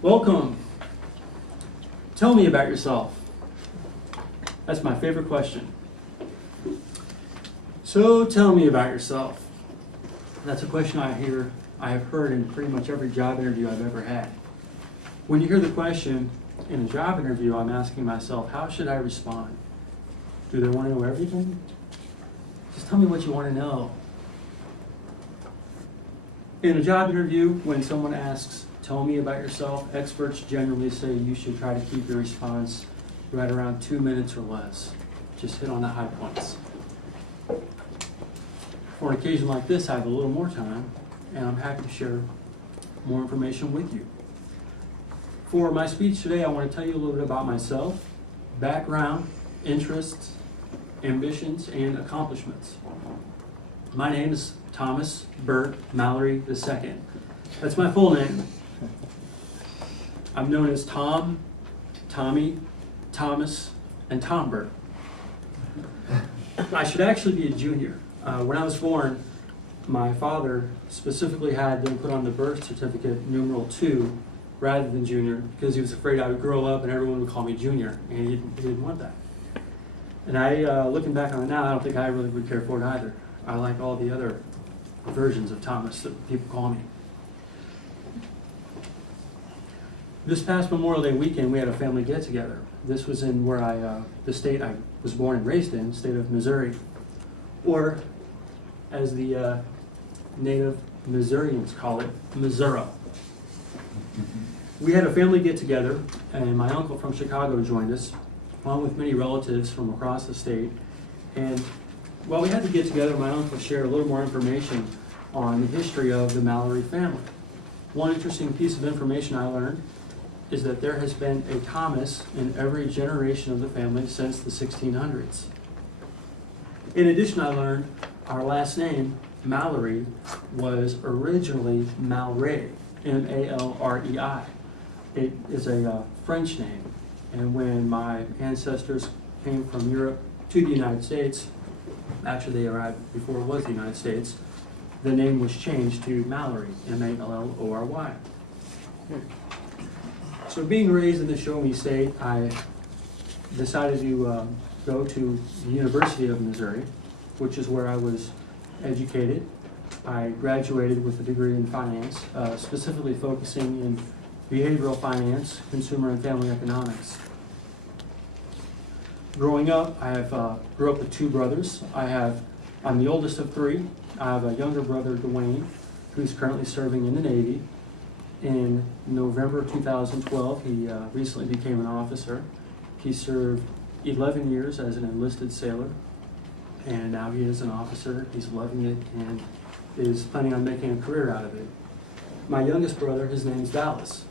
Welcome. Tell me about yourself. That's my favorite question. So tell me about yourself. That's a question I have heard in pretty much every job interview I've ever had. When you hear the question in a job interview, I'm asking myself, how should I respond? Do they want to know everything? Just tell me what you want to know. In a job interview, when someone asks, tell me about yourself, experts generally say you should try to keep your response right around 2 minutes or less. Just hit on the high points. For an occasion like this, I have a little more time, and I'm happy to share more information with you. For my speech today, I want to tell you a little bit about myself, background, interests, ambitions, and accomplishments. My name is Thomas Burt Mallory II. That's my full name. I'm known as Tom, Tommy, Thomas, and Tom Burt. I should actually be a junior. When I was born, my father specifically had them put on the birth certificate numeral 2 rather than junior because he was afraid I would grow up and everyone would call me junior, and he didn't want that. And looking back on it now, I don't think I really would care for it either. I like all the other versions of Thomas that people call me. This past Memorial Day weekend, we had a family get-together. This was in the state I was born and raised in, state of Missouri, or as the native Missourians call it, Missouri. We had a family get-together, and my uncle from Chicago joined us, along with many relatives from across the state. And while we had to get together, my uncle shared a little more information on the history of the Mallory family. One interesting piece of information I learned is that there has been a Thomas in every generation of the family since the 1600s. In addition, I learned our last name, Mallory, was originally Malrey, M-A-L-R-E-I. It is a French name, and when my ancestors came from Europe to the United States, actually they arrived before it was the United States, the name was changed to Mallory, M-A-L-L-O-R-Y. So being raised in the Show Me State, I decided to go to the University of Missouri, which is where I was educated. I graduated with a degree in finance, specifically focusing in behavioral finance, consumer and family economics. Growing up, I grew up with 2 brothers. I'm the oldest of 3. I have a younger brother, Dwayne, who's currently serving in the Navy. In November 2012, he recently became an officer. He served 11 years as an enlisted sailor, and now he is an officer. He's loving it and is planning on making a career out of it. My youngest brother, his name's Dallas.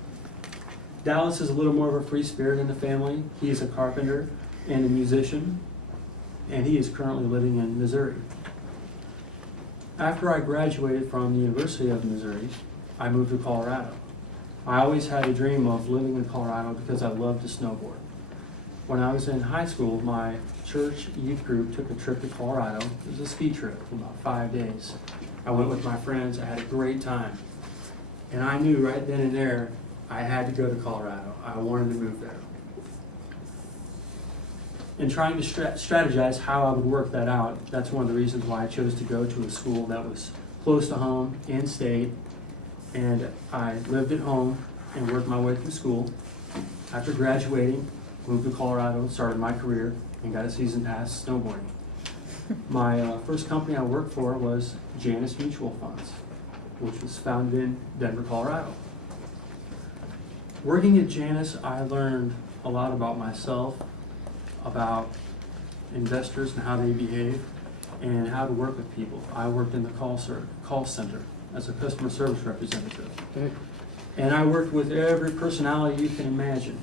Dallas is a little more of a free spirit in the family. He is a carpenter and a musician, and he is currently living in Missouri. After I graduated from the University of Missouri, I moved to Colorado. I always had a dream of living in Colorado because I loved to snowboard. When I was in high school, my church youth group took a trip to Colorado. It was a ski trip for about 5 days. I went with my friends. I had a great time. And I knew right then and there I had to go to Colorado. I wanted to move there. In trying to strategize how I would work that out, that's one of the reasons why I chose to go to a school that was close to home, in-state, and I lived at home and worked my way through school. After graduating, moved to Colorado, started my career, and got a season pass snowboarding. My first company I worked for was Janus Mutual Funds, which was founded in Denver, Colorado. Working at Janus, I learned a lot about myself, about investors and how they behave, and how to work with people. I worked in the call center as a customer service representative. Okay. And I worked with every personality you can imagine,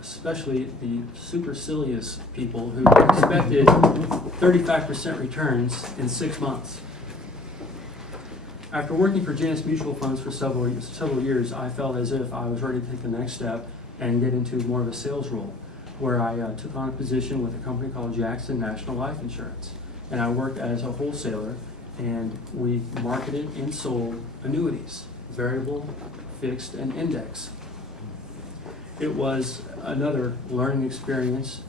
especially the supercilious people who expected 35% returns in 6 months. After working for Janus Mutual Funds for several years, I felt as if I was ready to take the next step and get into more of a sales role, where I took on a position with a company called Jackson National Life Insurance. And I worked as a wholesaler, and we marketed and sold annuities, variable, fixed, and index. It was another learning experience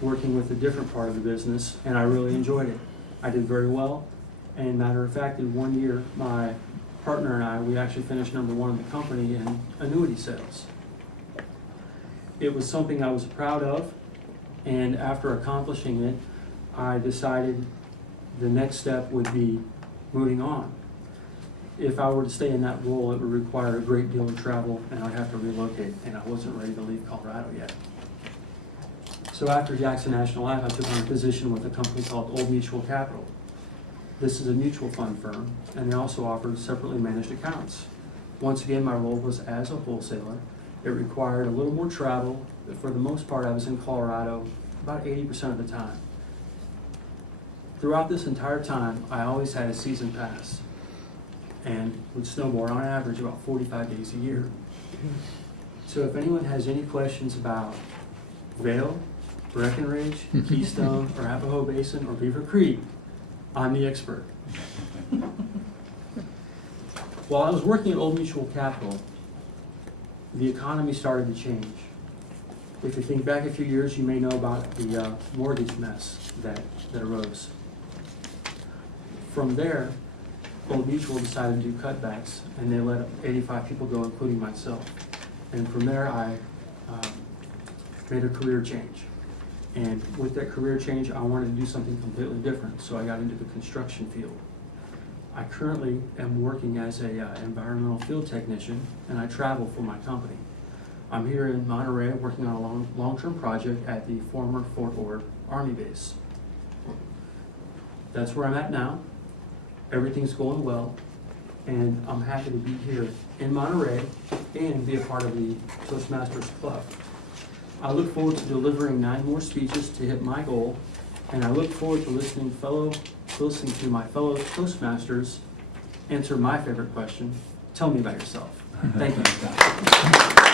working with a different part of the business, and I really enjoyed it. I did very well, and matter of fact, in 1 year, my partner and I, we actually finished #1 in the company in annuity sales. It was something I was proud of, and after accomplishing it, I decided the next step would be moving on. If I were to stay in that role, it would require a great deal of travel, and I'd have to relocate, and I wasn't ready to leave Colorado yet. So after Jackson National Life, I took on a position with a company called Old Mutual Capital. This is a mutual fund firm, and they also offered separately managed accounts. Once again, my role was as a wholesaler. It required a little more travel, but for the most part, I was in Colorado about 80% of the time. Throughout this entire time, I always had a season pass and would snowboard on average about 45 days a year. So if anyone has any questions about Vail, Breckenridge, Keystone, Arapahoe Basin, or Beaver Creek, I'm the expert. While I was working at Old Mutual Capital, the economy started to change. If you think back a few years, you may know about the mortgage mess that arose. From there, Old Mutual decided to do cutbacks, and they let 85 people go, including myself. And from there, I made a career change. And with that career change, I wanted to do something completely different, so I got into the construction field. I currently am working as an environmental field technician, and I travel for my company. I'm here in Monterey working on a long-term project at the former Fort Ord Army base. That's where I'm at now. Everything's going well, and I'm happy to be here in Monterey and be a part of the Toastmasters Club. I look forward to delivering 9 more speeches to hit my goal, and I look forward to listening to my fellow Toastmasters answer my favorite question: tell me about yourself. Thank you.